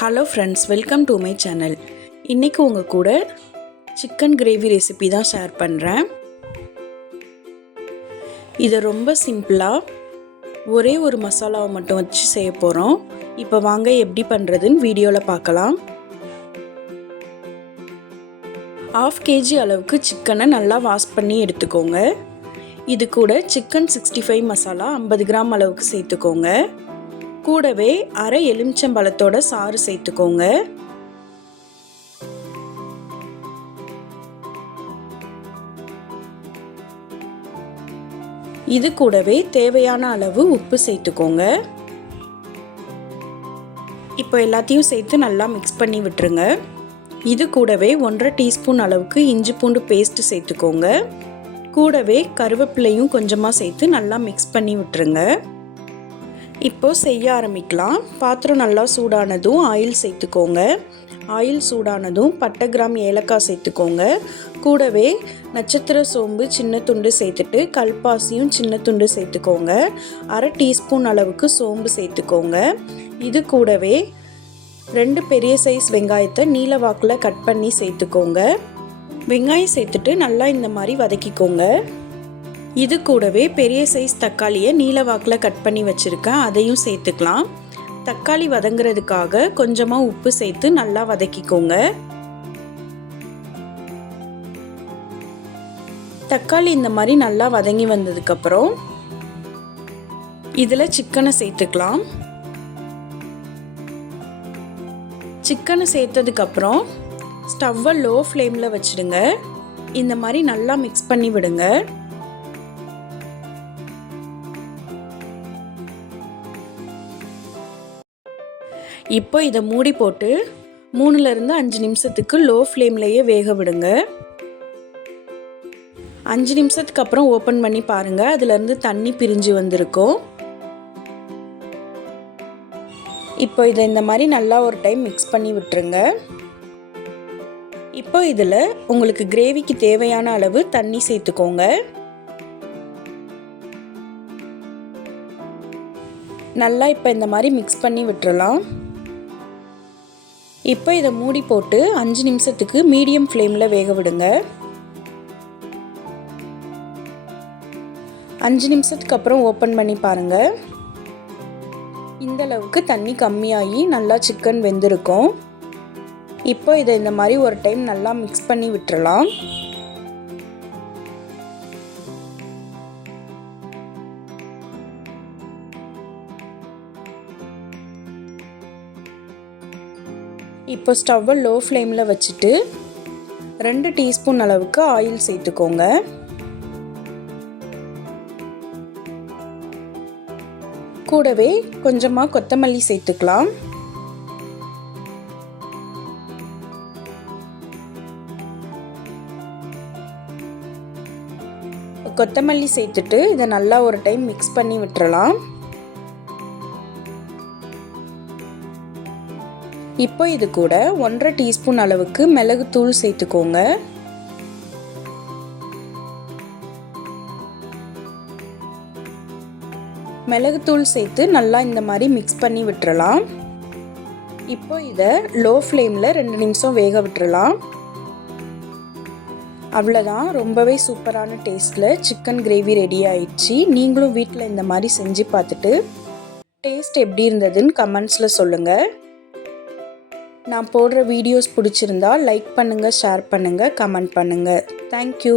Hello friends welcome to my channel இன்றைக்கி உங்கள் கூட சிக்கன் கிரேவி ரெசிபி தான் ஷேர் பண்ணுறேன் இதை ரொம்ப சிம்பிளாக ஒரே ஒரு மசாலாவை மட்டும் வச்சு செய்ய போகிறோம் இப்போ வாங்க எப்படி பண்ணுறதுன்னு வீடியோவில் பார்க்கலாம். ஆஃப் கேஜி அளவுக்கு சிக்கனை நல்லா வாஷ் பண்ணி எடுத்துக்கோங்க. இது கூட சிக்கன் சிக்ஸ்டி ஃபைவ் மசாலா ஐம்பது கிராம் அளவுக்கு சேர்த்துக்கோங்க. கூடவே அரை எலுமிச்சம்பழத்தோட சாறு சேர்த்துக்கோங்க. இது கூடவே தேவையான அளவு உப்பு சேர்த்துக்கோங்க. இப்போ எல்லாத்தையும் சேர்த்து நல்லா மிக்ஸ் பண்ணி விட்டுருங்க. இது கூடவே ஒன்றரை டீஸ்பூன் அளவுக்கு இஞ்சி பூண்டு பேஸ்ட்டு சேர்த்துக்கோங்க. கூடவே கருவேப்பிலையும் கொஞ்சமாக சேர்த்து நல்லா மிக்ஸ் பண்ணி விட்டுருங்க. இப்போது செய்ய ஆரம்பிக்கலாம். பாத்திரம் நல்லா சூடானதும் ஆயில் சேர்த்துக்கோங்க. ஆயில் சூடானதும் பட்டை கிராம் ஏலக்காய் சேர்த்துக்கோங்க. கூடவே நட்சத்திர சோம்பு சின்ன துண்டு சேர்த்துட்டு கல்பாசியும் சின்ன துண்டு சேர்த்துக்கோங்க. அரை டீஸ்பூன் அளவுக்கு சோம்பு சேர்த்துக்கோங்க. இது கூடவே ரெண்டு பெரிய சைஸ் வெங்காயத்தை நீல வாக்கில் கட் பண்ணி சேர்த்துக்கோங்க. வெங்காயம் சேர்த்துட்டு நல்லா இந்த மாதிரி வதக்கிக்கோங்க. இது கூடவே பெரிய சைஸ் தக்காளியை நீலவாக்கில் கட் பண்ணி வச்சுருக்கேன். அதையும் சேர்த்துக்கலாம். தக்காளி வதங்குறதுக்காக கொஞ்சமாக உப்பு சேர்த்து நல்லா வதக்கிக்கோங்க. தக்காளி இந்த மாதிரி நல்லா வதங்கி வந்ததுக்கப்புறம் இதில் சிக்கனை சேர்த்துக்கலாம். சிக்கனை சேர்த்ததுக்கப்புறம் ஸ்டவ்வை லோ ஃப்ளேமில் வச்சுடுங்க. இந்த மாதிரி நல்லா மிக்ஸ் பண்ணி விடுங்க. இப்போ இதை மூடி போட்டு மூணுலேருந்து அஞ்சு நிமிஷத்துக்கு லோ ஃப்ளேம்லேயே வேக விடுங்க. அஞ்சு நிமிஷத்துக்கு அப்புறம் ஓப்பன் பண்ணி பாருங்கள் அதுலேருந்து தண்ணி பிரிஞ்சு வந்திருக்கும். இப்போ இதை இந்த மாதிரி நல்லா ஒரு டைம் மிக்ஸ் பண்ணி விட்டுருங்க. இப்போ இதில் உங்களுக்கு கிரேவிக்கு தேவையான அளவு தண்ணி சேர்த்துக்கோங்க. நல்லா இப்போ இந்த மாதிரி மிக்ஸ் பண்ணி விட்டுறலாம். இப்போ இதை மூடி போட்டு அஞ்சு நிமிஷத்துக்கு மீடியம் ஃப்ளேமில் வேக விடுங்க. அஞ்சு நிமிஷத்துக்கு அப்புறம் ஓப்பன் பண்ணி பாருங்கள் இந்த அளவுக்கு தண்ணி கம்மியாகி நல்லா சிக்கன் வெந்திருக்கும். இப்போ இதை இந்த மாதிரி ஒரு டைம் நல்லா மிக்ஸ் பண்ணி விட்டுறலாம். இப்போ ஸ்டவ்வை லோ ஃப்ளேமில் வச்சுட்டு ரெண்டு டீஸ்பூன் அளவுக்கு ஆயில் சேர்த்துக்கோங்க. கூடவே கொஞ்சமாக கொத்தமல்லி சேர்த்துக்கலாம். கொத்தமல்லி சேர்த்துட்டு இதை நல்லா ஒரு டைம் மிக்ஸ் பண்ணி விட்டுறலாம். இப்போ இது கூட ஒன்றரை டீஸ்பூன் அளவுக்கு மிளகுத்தூள் சேர்த்துக்கோங்க. மிளகுத்தூள் சேர்த்து நல்லா இந்த மாதிரி மிக்ஸ் பண்ணி விட்டுறலாம். இப்போ இதை லோ ஃப்ளேமில் ரெண்டு நிமிஷம் வேக விட்டுறலாம். அவ்வளோதான் ரொம்பவே சூப்பரான டேஸ்ட்டில் சிக்கன் கிரேவி ரெடி ஆயிடுச்சு. நீங்களும் வீட்டில் இந்த மாதிரி செஞ்சு பார்த்துட்டு டேஸ்ட் எப்படி இருந்ததுன்னு கமெண்ட்ஸில் சொல்லுங்கள் நான் போடுற வீடியோஸ் பிடிச்சிருந்தா லைக் பண்ணுங்கள் ஷேர் பண்ணுங்கள் கமெண்ட் பண்ணுங்கள் தேங்க்யூ